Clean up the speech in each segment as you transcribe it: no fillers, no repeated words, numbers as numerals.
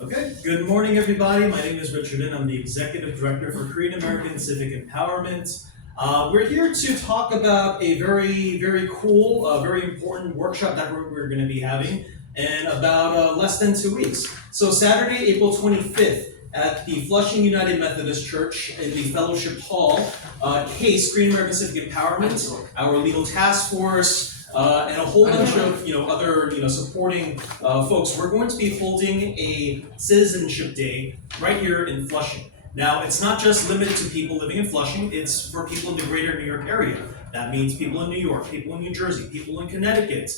Okay, good morning everybody. My name is Richard and I'm the Executive Director for Korean American Civic Empowerment. We're here to talk about a very cool, very important workshop that we're going to be having in about less than 2 weeks. So Saturday, April 25th at the Flushing United Methodist Church in the Fellowship Hall, CASE, Korean American Civic Empowerment, our legal task force, and a whole bunch of other supporting folks. We're going to be holding a Citizenship Day right here in Flushing. Now, it's not just limited to people living in Flushing, it's for people in the greater New York area. That means people in New York, people in New Jersey, people in Connecticut.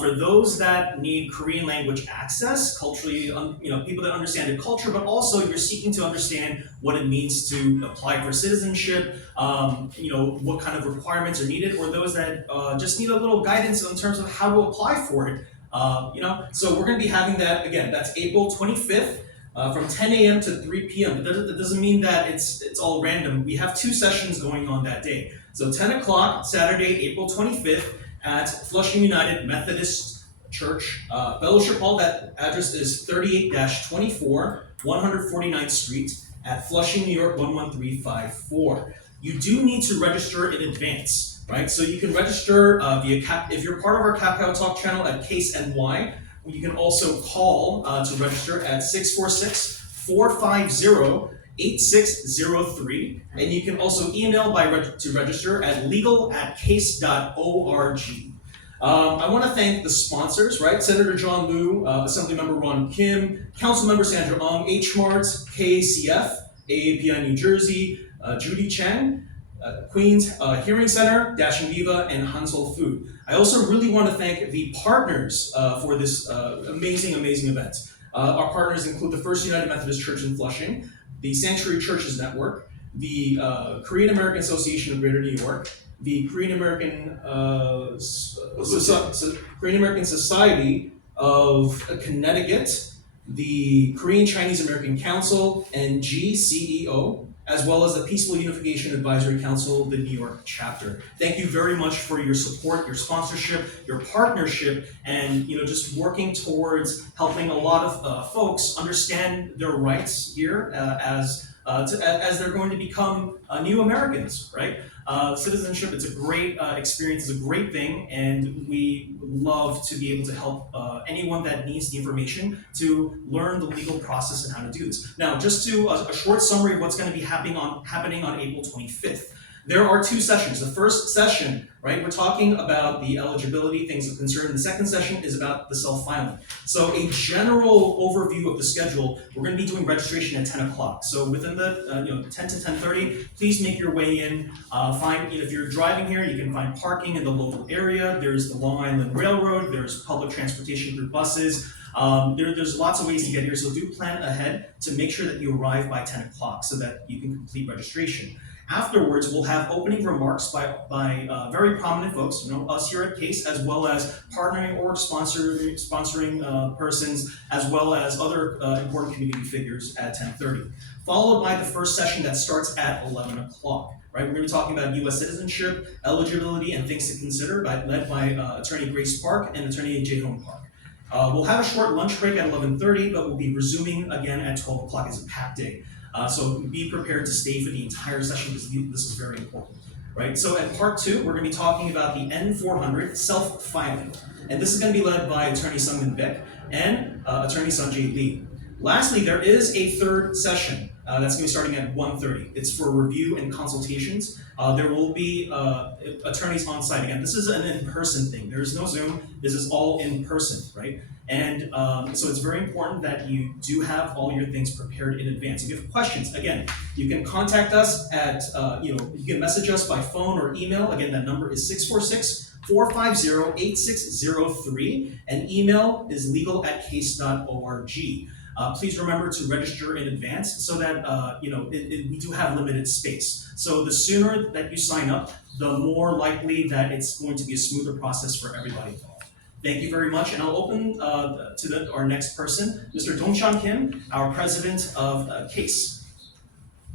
For those that need Korean language access, culturally, people that understand the culture, but also you're seeking to understand what it means to apply for citizenship, what kind of requirements are needed, or those that just need a little guidance in terms of how to apply for it. So we're going to be having that again. That's April 25th. From 10 a.m. to 3 p.m. That doesn't mean that it's all random. We have 2 sessions going on that day. So 10 o'clock, Saturday, April 25th at Flushing United Methodist Church, Fellowship Hall. That address is 38-24, 149th Street at Flushing, New York, 11354. You do need to register in advance, right? So you can register via if you're part of our Kakao Talk channel at Case NY. You can also call to register at 646-450-8603, and you can also email to register at legal@case.org. I want to thank the sponsors, right? Senator John Liu, Assemblymember Ron Kim, Councilmember Sandra Ong, H-Mart, KACF, AAPI New Jersey, Judy Chang, Queens Hearing Center, Dashing Viva, and Hansel Food. I also really want to thank the partners for this amazing event. Our partners include the First United Methodist Church in Flushing, the Sanctuary Churches Network, the Korean American Association of Greater New York, the Korean American Society of Connecticut, the Korean Chinese American Council, and GCEO, as well as the Peaceful Unification Advisory Council, the New York chapter. Thank you very much for your support, your sponsorship, your partnership, and just working towards helping a lot of folks understand their rights here as they're going to become new Americans, right? Citizenship, it's a great experience, it's a great thing, and we love to be able to help anyone that needs the information to learn the legal process and how to do this. Now, just to a short summary of what's going to be happening on April 25th. There are 2 sessions. The first session, right, we're talking about the eligibility, things of concern. The second session is about the self-filing. So a general overview of the schedule, we're going to be doing registration at 10 o'clock. So within the 10 to 10:30, please make your way in. If you're driving here, you can find parking in the local area. There's the Long Island Railroad. There's public transportation through buses. There's lots of ways to get here, so do plan ahead to make sure that you arrive by 10 o'clock so that you can complete registration. Afterwards, we'll have opening remarks by very prominent folks, us here at CASE, as well as partnering or sponsoring persons, as well as other important community figures at 10:30. Followed by the first session that starts at 11 o'clock. Right, we're going to be talking about U.S. citizenship, eligibility, and things to consider, led by Attorney Grace Park and Attorney Jae-Hong Park. We'll have a short lunch break at 11:30, but we'll be resuming again at 12 o'clock as a packed day. So be prepared to stay for the entire session because this is very important, right? So at part 2, we're going to be talking about the N400 self-filing. And this is going to be led by Attorney Sung-Min Baek and Attorney Sanjay Lee. Lastly, there is a 3rd session that's going to be starting at 1:30. It's for review and consultations. There will be attorneys on site. Again, this is an in-person thing. There is no Zoom. This is all in person, right? And so it's very important that you do have all your things prepared in advance. If you have questions, again, you can contact us at, you can message us by phone or email. Again, that number is 646-450-8603, and email is legal@case.org. Please remember to register in advance so that we do have limited space. So the sooner that you sign up, the more likely that it's going to be a smoother process for everybody involved. Thank you very much, and I'll open to our next person, Mr. Dong-Chan Kim, our president of CASE.